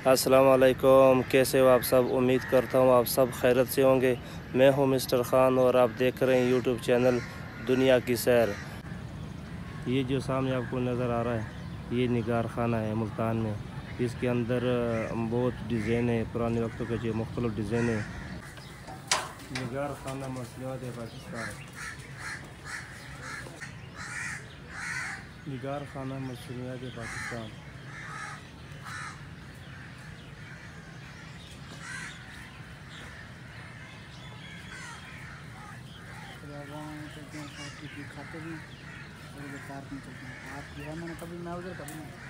अस्सलाम वालेकुम। कैसे हो आप सब? उम्मीद करता हूँ आप सब खैरियत से होंगे। मैं हूँ मिस्टर ख़ान और आप देख रहे हैं यूट्यूब चैनल दुनिया की सैर। ये जो सामने आपको नज़र आ रहा है ये निगार खाना है मुल्तान में। इसके अंदर बहुत डिज़ाइन है, पुराने वक्तों के जो मुख्तलिफ डिज़ाइन है। निगार खाना मसनूआत पाकिस्तान। निगार खाना मसनूआत पाकिस्तान। चलते हैं साथ दिखाते भी और पार्क में चलते हैं। आप जो है मैंने कभी मैं उधर कभी नहीं